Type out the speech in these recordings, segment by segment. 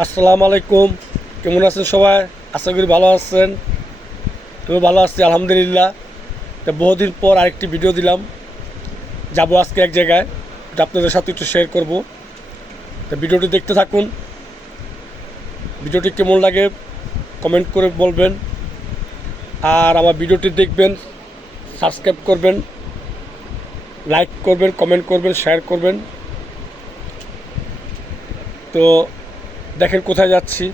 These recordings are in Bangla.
আসসালামু আলাইকুম। কেমন আছেন সবাই? আশা করি ভালো আছেন। তুমি ভালো আছি আলহামদুলিল্লাহ। তো বহুদিন পর আরেকটি ভিডিও দিলাম। যাব আজকে এক জায়গায়, এটা আপনাদের সাথে একটু শেয়ার করব। তো ভিডিওটি দেখতে থাকুন। ভিডিওটি কেমন লাগে কমেন্ট করে বলবেন, আর আমার ভিডিওটি দেখবেন, সাবস্ক্রাইব করবেন, লাইক করবেন, কমেন্ট করবেন, শেয়ার করবেন। তো দেখেন কোথায় যাচ্ছি।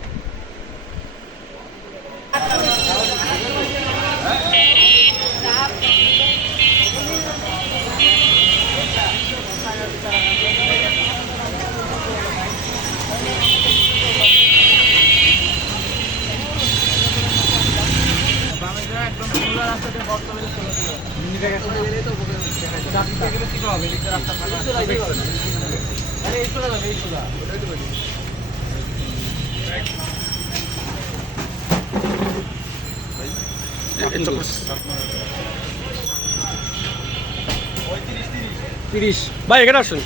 তিরিশ ভাই, এখানে আসুন,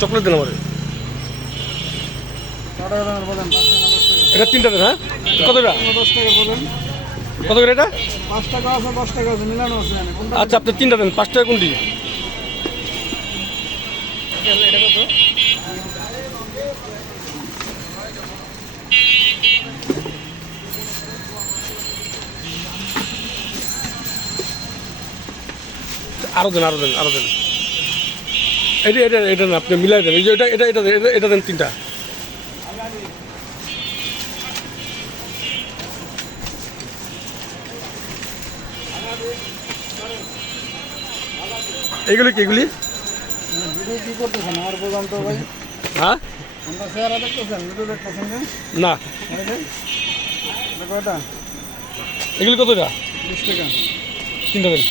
চকলেট দেন আমার। এটা 3টা দেন। হ্যাঁ, কত টাকা? 10 টাকা বলেন। কত করে এটা? 5 টাকা আছে, 10 টাকা আছে, মিলানো আছে। আচ্ছা, আপনি 3টা দেন। 5 টাকা কোনটি? এটা কত? আরো দেন, আরো দেন, আরো দেন। এটা এটা এটা না, আপনি মিলাই দেন। এই যে এটা এটা এটা এটা দেন 3টা। এইগুলি কি এগুলি? ভিডিও কি করতেছেন আর বললাম তো ভাই? হ্যাঁ, আমরা চেহারা দেখতেছেন, ভিডিও দেখতেছেন না, কয়টা? এগুলি কতটা? 20 টাকা। 3টা দেন।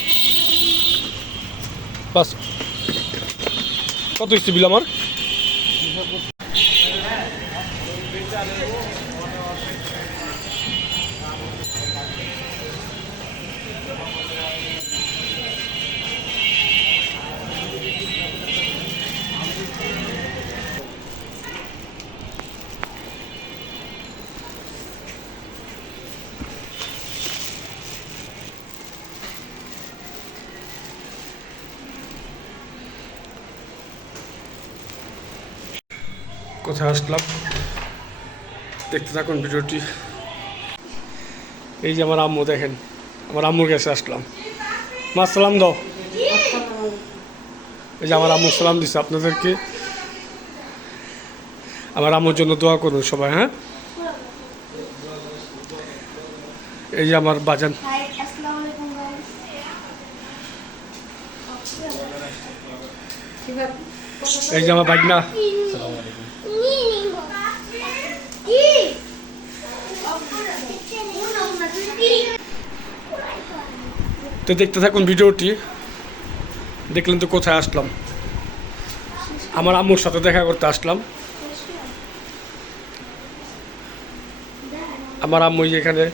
বাস, কত হচ্ছে বিল আমার? কোথায় আসলাম দেখতে থাকুন ভিডিওটি। এই যে আমার আম্মু, দেখেন আমার আম্মুর কাছে আসলাম। মা সালাম দাও। এই যে আমার আম্মু সালাম দিচ্ছে আপনাদেরকে। আমার আম্মুর জন্য দোয়া করুন সবাই। হ্যাঁ, এই যে আমার বাজান, এই যে আমার বাগনা। তো দেখতে থাকুন ভিডিওটি। দেখলেন তো কোথায় আসলাম? আমার আম্মুর সাথে দেখা করতে আসলাম। আমার আম্মু এখানে।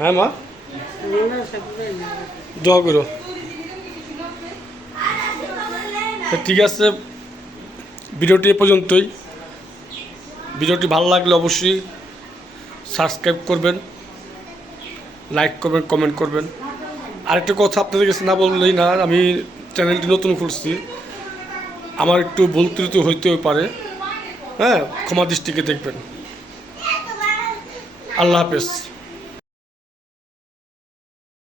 হ্যাঁ মা, দোয়া করো। ঠিক আছে, ভিডিওটি এ পর্যন্তই। ভিডিওটি ভালো লাগলে অবশ্যই সাবস্ক্রাইব করবেন, লাইক করবেন, কমেন্ট করবেন। আরেকটা কথা আপনাদের কাছে না বললেই না, আমি চ্যানেলটি নতুন খুলছি, আমার একটু ভুল ত্রুটি হইতেও পারে। হ্যাঁ, ক্ষমা দৃষ্টিকে দেখবেন। আল্লাহ হাফেজ।